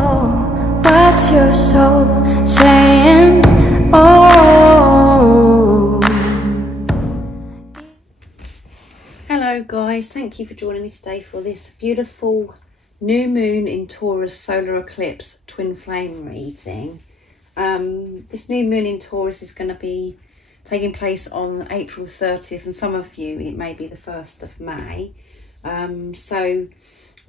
What's your soul saying? Oh. Hello guys, thank you for joining me today for this beautiful new moon in Taurus solar eclipse twin flame reading. This new moon in Taurus is going to be taking place on April 30th, and some of you it may be the 1st of May. So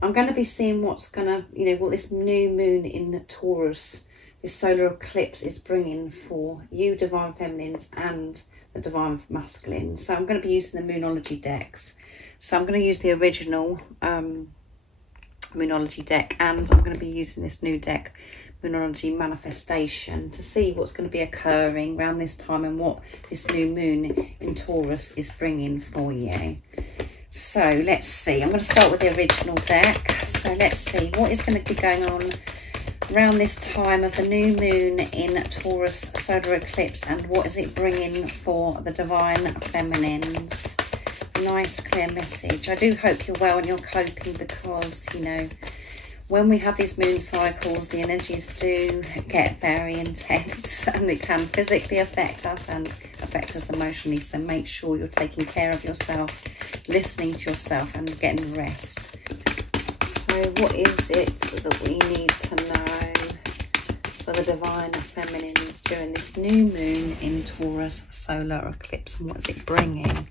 I'm going to be seeing what's going to, what this new moon in Taurus, this solar eclipse, is bringing for you divine feminines and the divine masculine. So I'm going to be using the Moonology decks. So I'm going to use the original Moonology deck, and I'm going to be using this new deck, Moonology Manifestation, to see what's going to be occurring around this time and what this new moon in Taurus is bringing for you. So let's see. I'm going to start with the original deck. So let's see what is going to be going on around this time of the new moon in Taurus solar eclipse, and what is it bringing for the divine feminines. Nice clear message. I do hope you're well and you're coping, because when we have these moon cycles, the energies do get very intense, and it can physically affect us and affect us emotionally. So make sure you're taking care of yourself, listening to yourself, and getting rest. So what is it that we need to know for the divine feminines during this new moon in Taurus solar eclipse, and what is it bringing?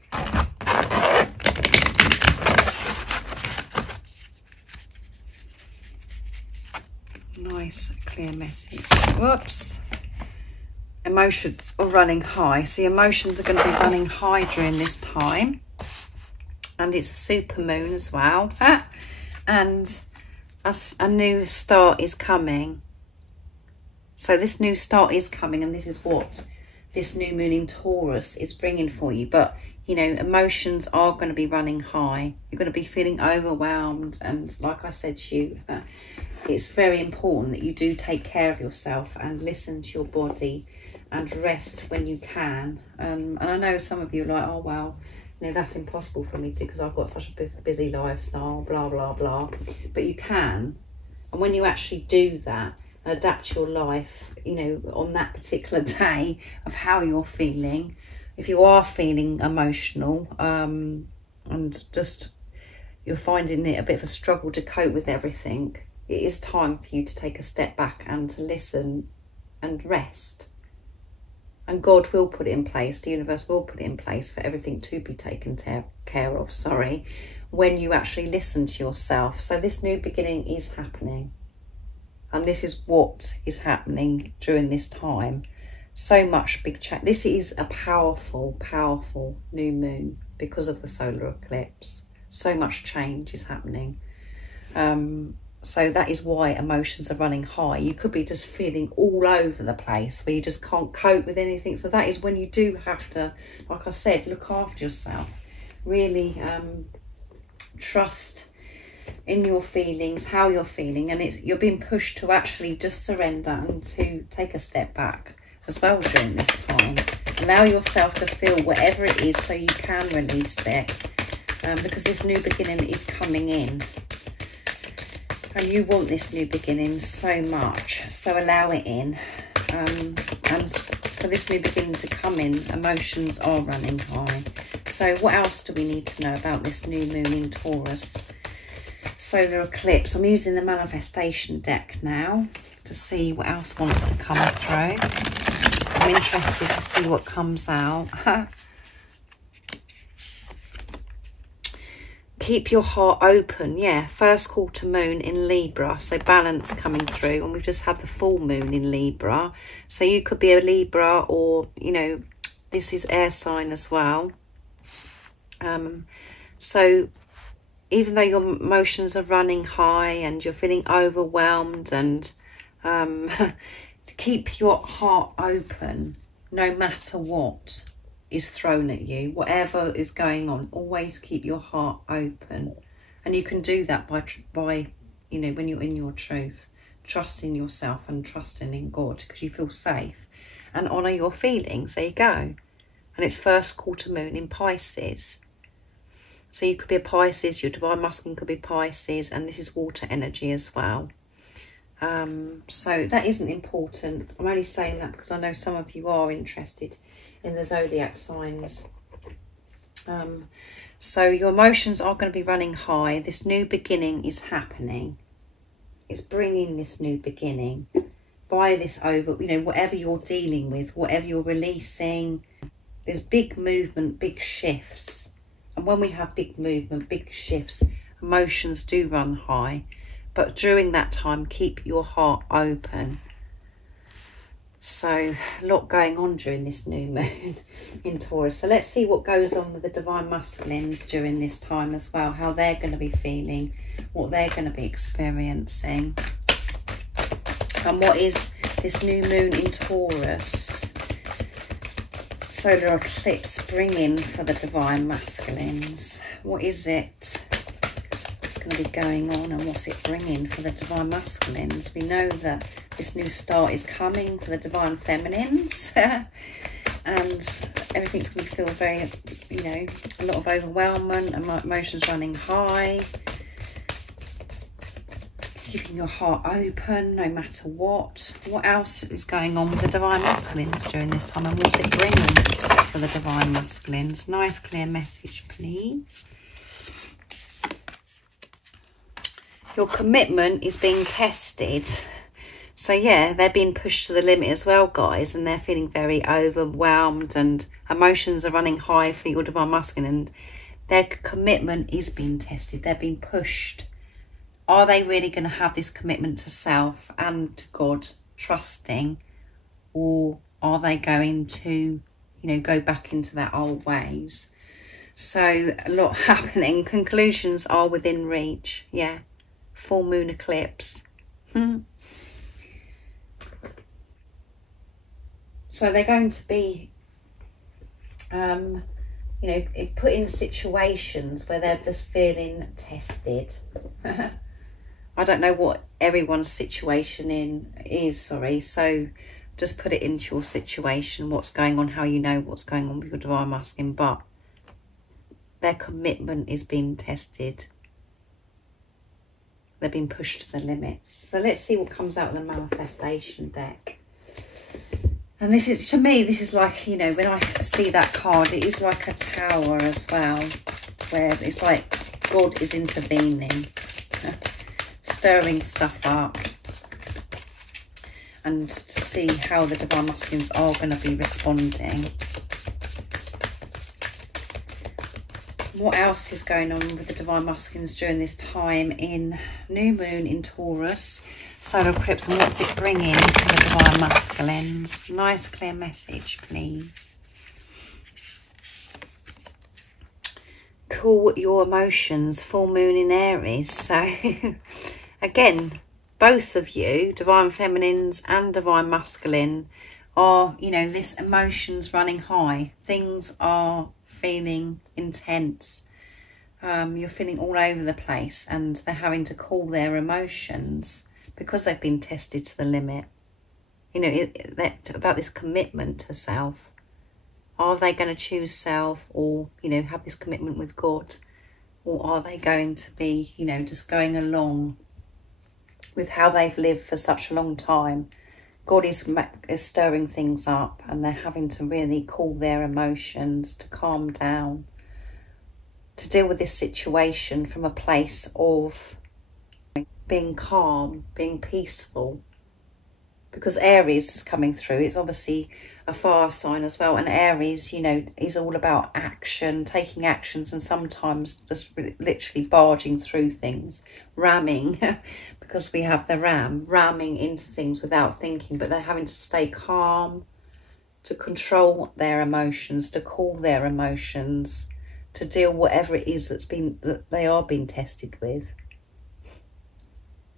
Nice clear message. Whoops. Emotions are running high. See, emotions are going to be running high during this time, and it's a super moon as well. And a new start is coming. So this new start is coming, and this is what this new moon in Taurus is bringing for you. But emotions are going to be running high. You're going to be feeling overwhelmed, and like I said to you, it's very important that you do take care of yourself and listen to your body and rest when you can. And I know some of you are like, oh well, that's impossible for me to, because I've got such a busy lifestyle, blah blah blah. But you can, and when you actually do that, adapt your life on that particular day of how you're feeling. If you are feeling emotional and just you're finding it a bit of a struggle to cope with everything, it is time for you to take a step back and to listen and rest. And God will put it in place, the universe will put it in place for everything to be taken care of, when you actually listen to yourself. So this new beginning is happening. And this is what is happening during this time. So much big change. This is a powerful, powerful new moon because of the solar eclipse. So much change is happening. So that is why emotions are running high. You could be just feeling all over the place where you just can't cope with anything. So that is when you do have to, like I said, look after yourself. Really trust in your feelings, how you're feeling. And you're being pushed to actually just surrender and to take a step back as well during this time. Allow yourself to feel whatever it is so you can release it. Because this new beginning is coming in. And you want this new beginning so much, so allow it in. And for this new beginning to come in, emotions are running high. So what else do we need to know about this new moon in Taurus solar eclipse? I'm using the manifestation deck now to see what else wants to come through. I'm interested to see what comes out. Keep your heart open. Yeah, first quarter moon in Libra, so balance coming through, and we've just had the full moon in Libra. So you could be a Libra, or this is air sign as well. So even though your emotions are running high and you're feeling overwhelmed, and to keep your heart open no matter what is thrown at you, whatever is going on, always keep your heart open. And you can do that by when you're in your truth, trusting yourself and trusting in God, because you feel safe, and honour your feelings. There you go. And it's first quarter moon in Pisces, so you could be a Pisces, your divine masculine could be Pisces, and this is water energy as well. So that isn't important. I'm only saying that because I know some of you are interested in the zodiac signs. So your emotions are going to be running high. This new beginning is happening. It's bringing this new beginning. By this over, you know, whatever you're dealing with, whatever you're releasing, there's big movement, big shifts. And when we have big movement, big shifts, emotions do run high. But during that time, keep your heart open. So a lot going on during this new moon in Taurus. So let's see what goes on with the divine masculines during this time as well, how they're going to be feeling, what they're going to be experiencing. And what is this new moon in Taurus solar eclipse bringing for the divine masculines? What is it that's going to be going on, and what's it bringing for the divine masculines? We know that this new start is coming for the divine feminines and everything's going to feel very, you know, a lot of overwhelmment and emotions running high. Keeping your heart open no matter what. What else is going on with the divine masculines during this time, and what's it bringing for the divine masculines? Nice clear message, please. Your commitment is being tested. So yeah, they're being pushed to the limit as well, guys, and they're feeling very overwhelmed and emotions are running high for your divine masculine, and their commitment is being tested. They're being pushed. Are they really going to have this commitment to self and to God, trusting, or are they going to, you know, go back into their old ways? So a lot happening. Conclusions are within reach. Yeah. Full moon eclipse. So they're going to be, you know, put in situations where they're just feeling tested. I don't know what everyone's situation is, so just put it into your situation, what's going on, how you know what's going on with your divine masculine, but their commitment is being tested. They've been pushed to the limits. So let's see what comes out of the manifestation deck. And this is, to me, this is like, you know, when I see that card, it is like a tower as well, where it's like God is intervening, stirring stuff up, and to see how the divine masculines are going to be responding. What else is going on with the divine masculines during this time in new moon in Taurus, solar eclipse, and what's it bringing for the divine masculines? Nice clear message, please. Cool your emotions, full moon in Aries. So again, both of you, divine feminines and divine masculine, are, you know, this emotions running high. Things are feeling intense. You're feeling all over the place, and they're having to cool their emotions because they've been tested to the limit. You know, about this commitment to self. Are they going to choose self, or, you know, have this commitment with God? Or are they going to be, you know, just going along with how they've lived for such a long time? God is stirring things up, and they're having to really cool their emotions, to calm down, to deal with this situation from a place of being calm, being peaceful. Because Aries is coming through. It's obviously a fire sign as well. And Aries, you know, is all about action, taking actions, and sometimes just literally barging through things, ramming, because we have the ramming into things without thinking. But they're having to stay calm, to control their emotions, to cool their emotions, to deal whatever it is that they are being tested with.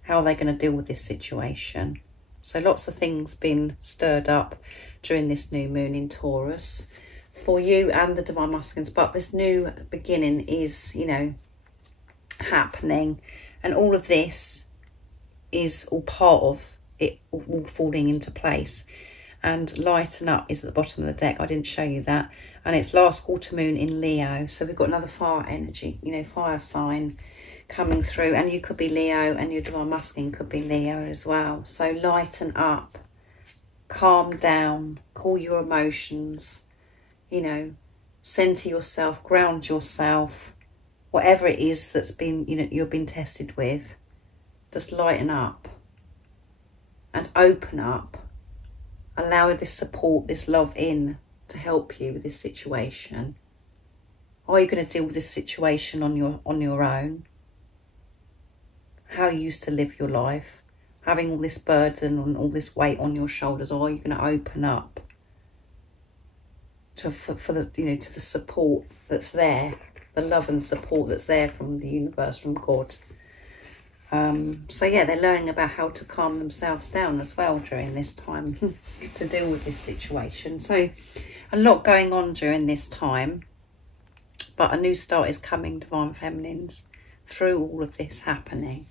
How are they going to deal with this situation? So lots of things been stirred up during this new moon in Taurus for you and the divine masculines. But this new beginning is, you know, happening. And all of this is all part of it all falling into place. And lighten up is at the bottom of the deck. I didn't show you that. And it's last quarter moon in Leo. So we've got another fire energy, you know, fire sign coming through, and you could be Leo, and your divine masculine could be Leo as well. So lighten up, calm down, cool your emotions, you know, center yourself, ground yourself, whatever it is that's been, you know, you've been tested with. Just lighten up and open up. Allow this support, this love in to help you with this situation. Are you going to deal with this situation on your own? How you used to live your life, having all this burden and all this weight on your shoulders, or are you going to open up for the, you know, to the support that's there, the love and support that's there from the universe, from God? So yeah, they're learning about how to calm themselves down as well during this time to deal with this situation. So a lot going on during this time, but a new start is coming, Divine Feminines, through all of this happening.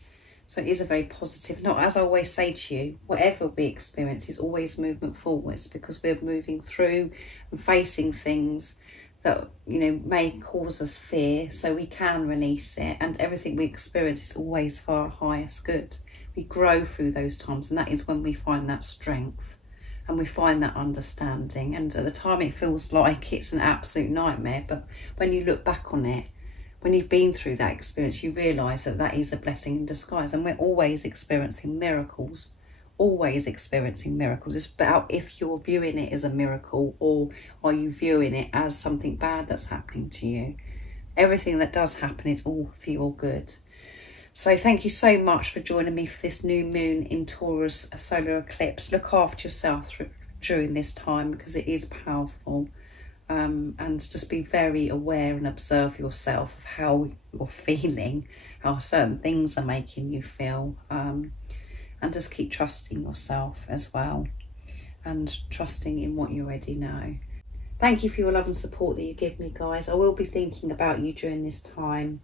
So it is a very positive, not, as I always say to you, whatever we experience is always movement forwards, because we're moving through and facing things that, you know, may cause us fear, so we can release it, and everything we experience is always for our highest good. We grow through those times, and that is when we find that strength and we find that understanding. And at the time it feels like it's an absolute nightmare, but when you look back on it, when you've been through that experience, you realise that that is a blessing in disguise, and we're always experiencing miracles. Always experiencing miracles. It's about if you're viewing it as a miracle, or are you viewing it as something bad that's happening to you. Everything that does happen is all for your good. So thank you so much for joining me for this new moon in Taurus solar eclipse. Look after yourself during this time, because it is powerful, and just be very aware and observe yourself of how you're feeling, how certain things are making you feel, and just keep trusting yourself as well, and trusting in what you already know. Thank you for your love and support that you give me, guys. I will be thinking about you during this time,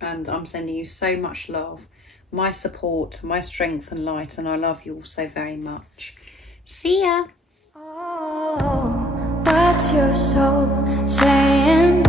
and I'm sending you so much love, my support, my strength and light, and I love you all so very much. See ya. Oh, what's your soul saying?